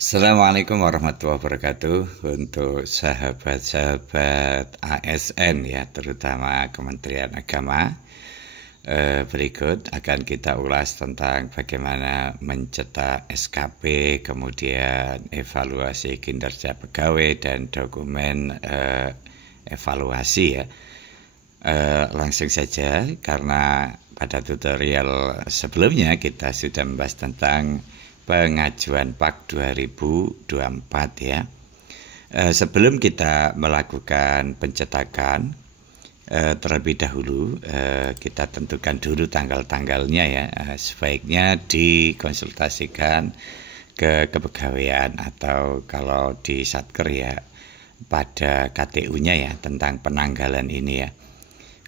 Assalamualaikum warahmatullahi wabarakatuh. Untuk sahabat-sahabat ASN ya, terutama Kementerian Agama, berikut akan kita ulas tentang bagaimana mencetak SKP, kemudian evaluasi kinerja pegawai dan dokumen evaluasi ya. Langsung saja, karena pada tutorial sebelumnya kita sudah membahas tentang pengajuan PAK 2024 ya. Sebelum kita melakukan pencetakan, terlebih dahulu kita tentukan dulu tanggal-tanggalnya ya. Sebaiknya dikonsultasikan ke kepegawaian atau kalau di Satker ya pada KTU-nya ya tentang penanggalan ini ya.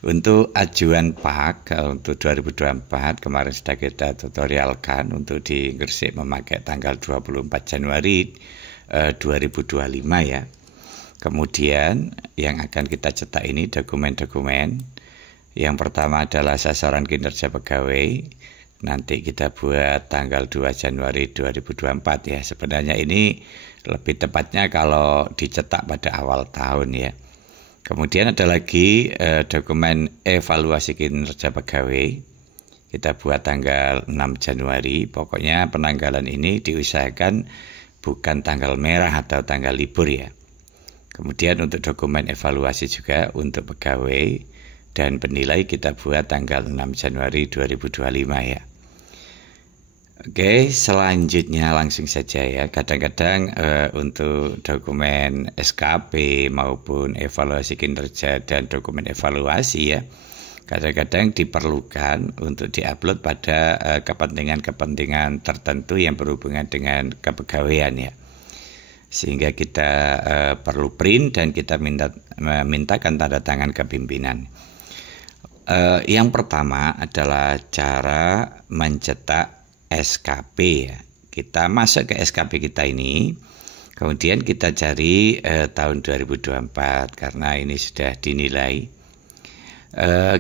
Untuk ajuan PAK untuk 2024 kemarin sudah kita tutorialkan untuk di Gresik memakai tanggal 24 Januari 2025 ya. Kemudian yang akan kita cetak ini dokumen-dokumen. Yang pertama adalah sasaran kinerja pegawai. Nanti kita buat tanggal 2 Januari 2024 ya. Sebenarnya ini lebih tepatnya kalau dicetak pada awal tahun ya. Kemudian ada lagi dokumen evaluasi kinerja pegawai. Kita buat tanggal 6 Januari. Pokoknya penanggalan ini diusahakan bukan tanggal merah atau tanggal libur ya. Kemudian untuk dokumen evaluasi juga untuk pegawai dan penilai kita buat tanggal 6 Januari 2025 ya. Oke, selanjutnya langsung saja ya. Kadang-kadang untuk dokumen SKP maupun evaluasi kinerja dan dokumen evaluasi ya, kadang-kadang diperlukan untuk diupload pada kepentingan-kepentingan tertentu yang berhubungan dengan kepegawaian ya. Sehingga kita perlu print dan kita mintakan tanda tangan ke pimpinan. Yang pertama adalah cara mencetak SKP ya. Kita masuk ke SKP kita ini, kemudian kita cari tahun 2024 karena ini sudah dinilai.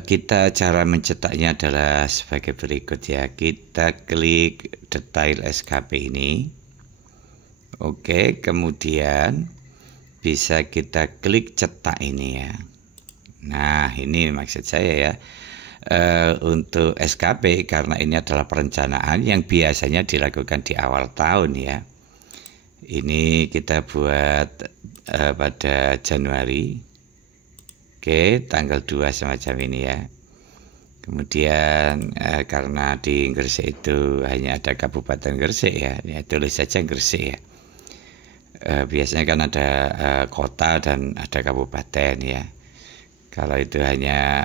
Kita cara mencetaknya adalah sebagai berikut ya. Kita klik detail SKP ini. Oke, kemudian bisa kita klik cetak ini ya. Nah, ini maksud saya ya. Untuk SKP karena ini adalah perencanaan yang biasanya dilakukan di awal tahun ya. Ini kita buat pada Januari. Oke, tanggal 2 semacam ini ya. Kemudian karena di Gresik itu hanya ada Kabupaten Gresik ya, tulis saja Gresik ya. Biasanya kan ada kota dan ada kabupaten ya. Kalau itu hanya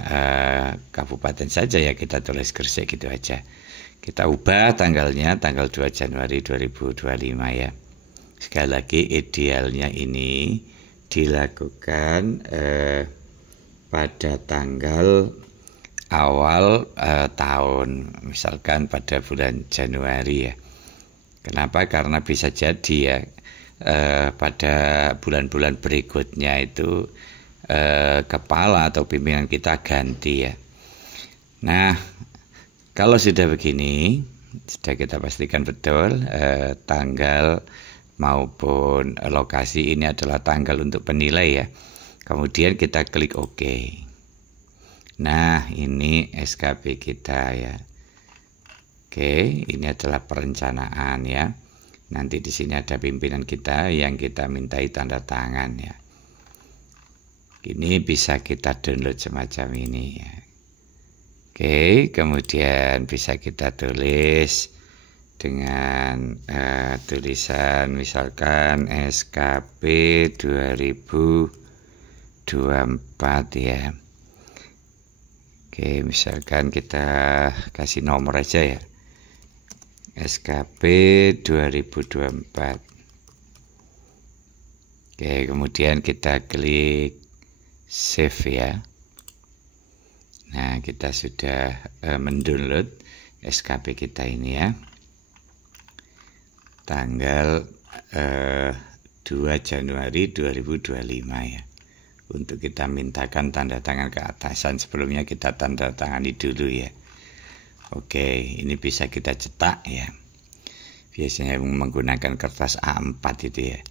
kabupaten saja ya kita tulis Gresik gitu aja. Kita ubah tanggalnya tanggal 2 Januari 2025 ya. Sekali lagi idealnya ini dilakukan pada tanggal awal tahun. Misalkan pada bulan Januari ya. Kenapa? Karena bisa jadi ya pada bulan-bulan berikutnya itu kepala atau pimpinan kita ganti ya. Nah, kalau sudah begini, sudah kita pastikan betul tanggal maupun lokasi ini adalah tanggal untuk penilai ya. Kemudian kita klik OK. Nah, ini SKP kita ya. Oke, ini adalah perencanaan ya. Nanti di sini ada pimpinan kita yang kita mintai tanda tangan ya. Ini bisa kita download semacam ini ya. Oke, kemudian bisa kita tulis dengan tulisan misalkan SKP 2024 ya. Oke, misalkan kita kasih nomor aja ya. SKP 2024. Oke, kemudian kita klik save ya. Nah, kita sudah mendownload SKP kita ini ya. Tanggal 2 Januari 2025 ya. Untuk kita mintakan tanda tangan ke atasan, sebelumnya kita tanda tangani dulu ya. Oke, ini bisa kita cetak ya. biasanya menggunakan kertas A4 itu ya.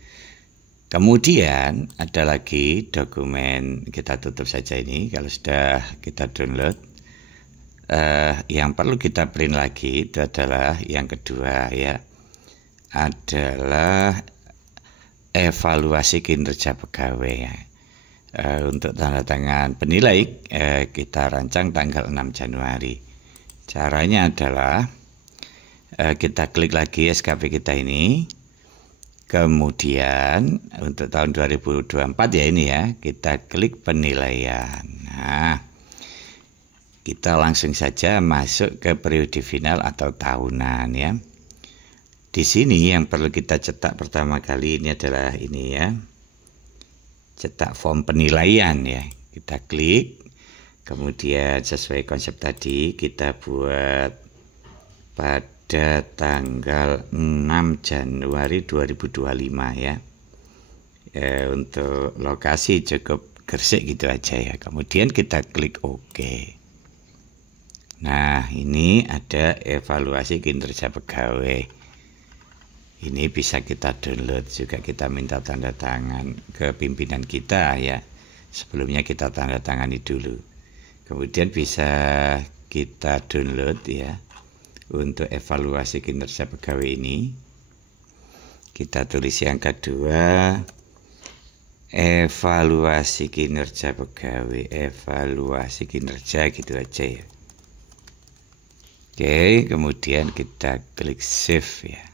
Kemudian ada lagi dokumen, kita tutup saja ini kalau sudah kita download. Yang perlu kita print lagi itu adalah yang kedua ya, adalah evaluasi kinerja pegawai ya. Untuk tanda tangan penilai kita rancang tanggal 6 Januari. Caranya adalah kita klik lagi SKP kita ini. Kemudian untuk tahun 2024 ya ini ya, kita klik penilaian. Nah, kita langsung saja masuk ke periode final atau tahunan ya. Di sini yang perlu kita cetak pertama kali ini adalah ini ya, cetak form penilaian ya. Kita klik, kemudian sesuai konsep tadi kita buat pada tanggal 6 Januari 2025 ya. Untuk lokasi cukup Gresik gitu aja ya. Kemudian kita klik OK. Nah, ini ada evaluasi kinerja pegawai. Ini bisa kita download juga, kita minta tanda tangan ke pimpinan kita ya. Sebelumnya kita tanda tangani dulu. Kemudian bisa kita download ya. Untuk evaluasi kinerja pegawai ini kita tulis yang kedua, evaluasi kinerja pegawai, evaluasi kinerja gitu aja ya. Oke, kemudian kita klik save ya.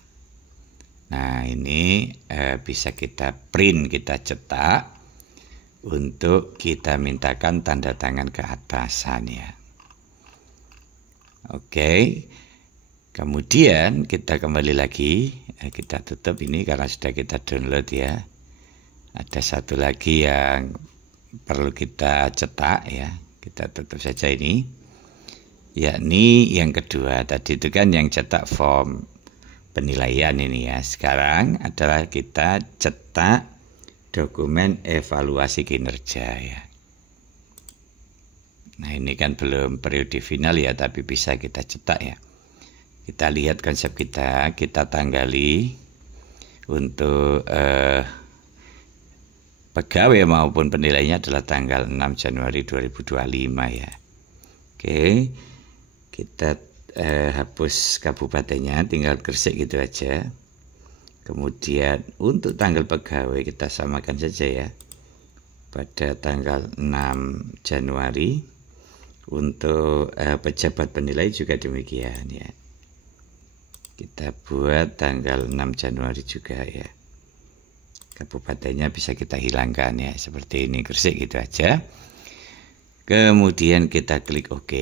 Nah, ini bisa kita print, kita cetak untuk kita mintakan tanda tangan ke atasan ya. Oke. Kemudian kita kembali lagi, kita tutup ini karena sudah kita download ya. Ada satu lagi yang perlu kita cetak ya, kita tutup saja ini. Yakni yang kedua, tadi itu kan yang cetak form penilaian ini ya. Sekarang adalah kita cetak dokumen evaluasi kinerja ya. Nah, ini kan belum periode final ya, tapi bisa kita cetak ya. Kita lihat konsep kita tanggali untuk pegawai maupun penilainya adalah tanggal 6 Januari 2025 ya. Oke, kita hapus kabupatennya, tinggal Gresik gitu aja. Kemudian untuk tanggal pegawai kita samakan saja ya, pada tanggal 6 Januari. Untuk pejabat penilai juga demikian ya. Kita buat tanggal 6 Januari juga ya. Kabupatennya bisa kita hilangkan ya, seperti ini Gresik gitu aja. Kemudian kita klik OK.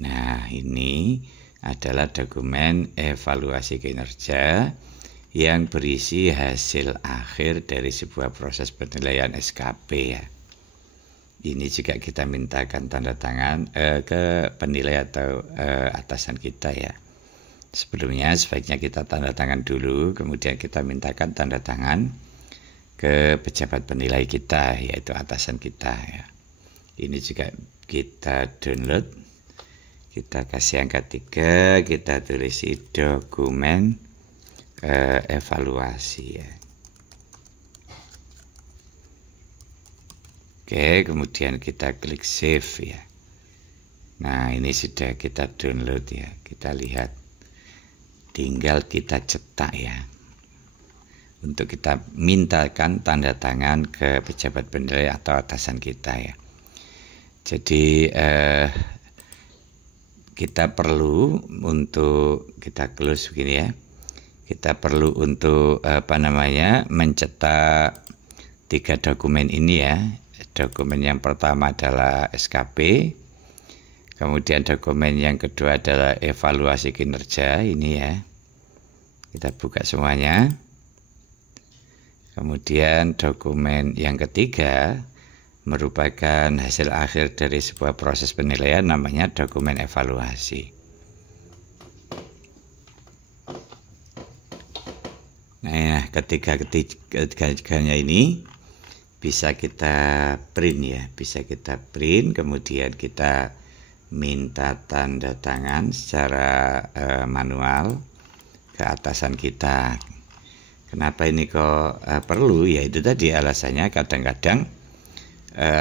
Nah, ini adalah dokumen evaluasi kinerja yang berisi hasil akhir dari sebuah proses penilaian SKP ya. Ini juga kita mintakan tanda tangan ke penilai atau atasan kita ya. Sebelumnya sebaiknya kita tanda tangan dulu, kemudian kita mintakan tanda tangan ke pejabat penilai kita, yaitu atasan kita ya. Ini juga kita download, kita kasih angka 3, kita tulis dokumen evaluasi ya. Oke, kemudian kita klik save ya. Nah, ini sudah kita download ya. Kita lihat, tinggal kita cetak ya, untuk kita mintakan tanda tangan ke pejabat penilai atau atasan kita ya. Jadi kita perlu untuk kita close begini ya. Kita perlu untuk mencetak 3 dokumen ini ya. Dokumen yang pertama adalah SKP, kemudian dokumen yang kedua adalah evaluasi kinerja ini ya. Kita buka semuanya. Kemudian dokumen yang ketiga merupakan hasil akhir dari sebuah proses penilaian, namanya dokumen evaluasi. Nah, ketiganya ini bisa kita print ya, bisa kita print, kemudian kita minta tanda tangan secara manual ke atasan kita. Kenapa ini kok perlu? Ya itu tadi alasannya, kadang-kadang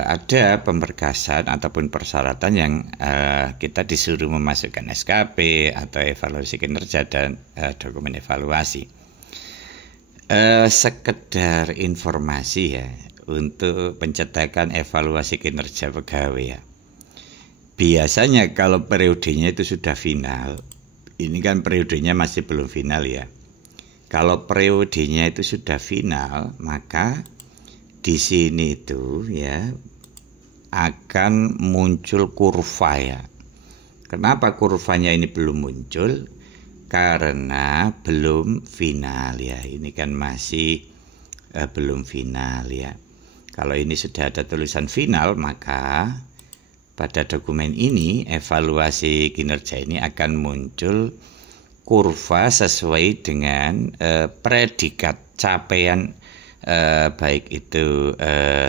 ada pemberkasan ataupun persyaratan yang kita disuruh memasukkan SKP atau evaluasi kinerja dan dokumen evaluasi. Sekedar informasi ya, untuk pencetakan evaluasi kinerja pegawai ya. Biasanya kalau periodenya itu sudah final, ini kan periodenya masih belum final ya. Kalau periodenya itu sudah final, maka di sini itu ya akan muncul kurva ya. Kenapa kurvanya ini belum muncul? Karena belum final ya. Ini kan masih belum final ya. Kalau ini sudah ada tulisan final, maka pada dokumen ini evaluasi kinerja ini akan muncul kurva sesuai dengan predikat capaian baik itu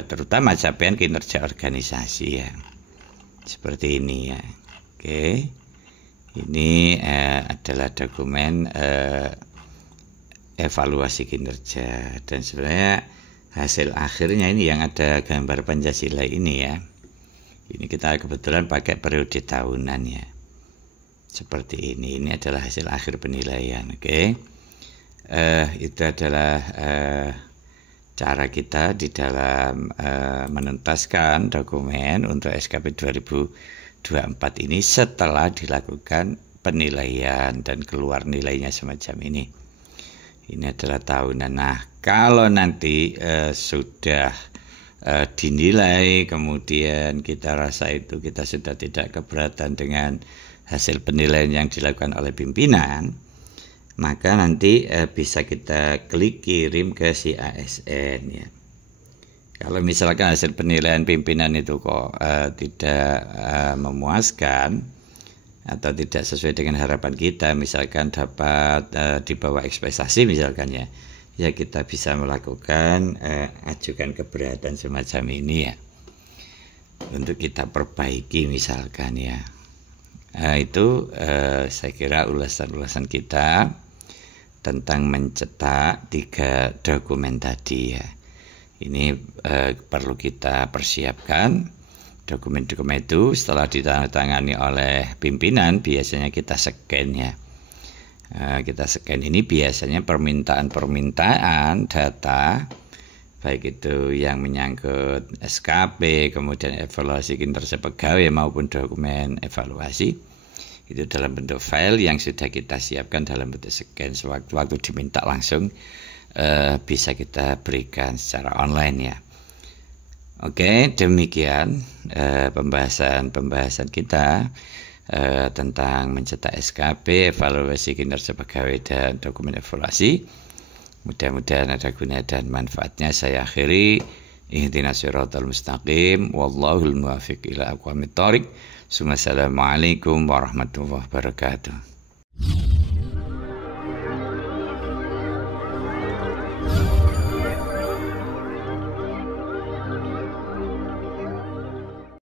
terutama capaian kinerja organisasi ya. Seperti ini ya. Oke. Ini adalah dokumen evaluasi kinerja, dan sebenarnya hasil akhirnya ini yang ada gambar Pancasila ini ya. Ini kita kebetulan pakai periode tahunan ya. Seperti ini adalah hasil akhir penilaian. Oke. Itu adalah cara kita di dalam menuntaskan dokumen untuk SKP 2024 ini setelah dilakukan penilaian dan keluar nilainya semacam ini. Ini adalah tahunan. Nah, kalau nanti sudah dinilai, kemudian kita rasa itu kita sudah tidak keberatan dengan hasil penilaian yang dilakukan oleh pimpinan, maka nanti bisa kita klik kirim ke si ASN ya. Kalau misalkan hasil penilaian pimpinan itu kok tidak memuaskan atau tidak sesuai dengan harapan kita, misalkan dapat di bawah ekspektasi misalkan ya, ya kita bisa melakukan ajukan keberatan semacam ini ya, untuk kita perbaiki misalkan ya. Itu saya kira ulasan-ulasan kita tentang mencetak 3 dokumen tadi ya. Ini perlu kita persiapkan. Dokumen-dokumen itu setelah ditandatangani oleh pimpinan biasanya kita scan ya. Kita scan ini biasanya permintaan data baik itu yang menyangkut SKP, kemudian evaluasi kinerja pegawai maupun dokumen evaluasi itu dalam bentuk file yang sudah kita siapkan dalam bentuk scan. Sewaktu-waktu diminta langsung bisa kita berikan secara online ya. Oke, demikian pembahasan kita tentang mencetak SKP, evaluasi kinerja pegawai dan dokumen evaluasi. Mudah-mudahan ada guna dan manfaatnya. Saya akhiri, ihdinas siratal mustaqim, wallahul muwaffiq ila aqwamit thoriq. Assalamualaikum warahmatullahi wabarakatuh.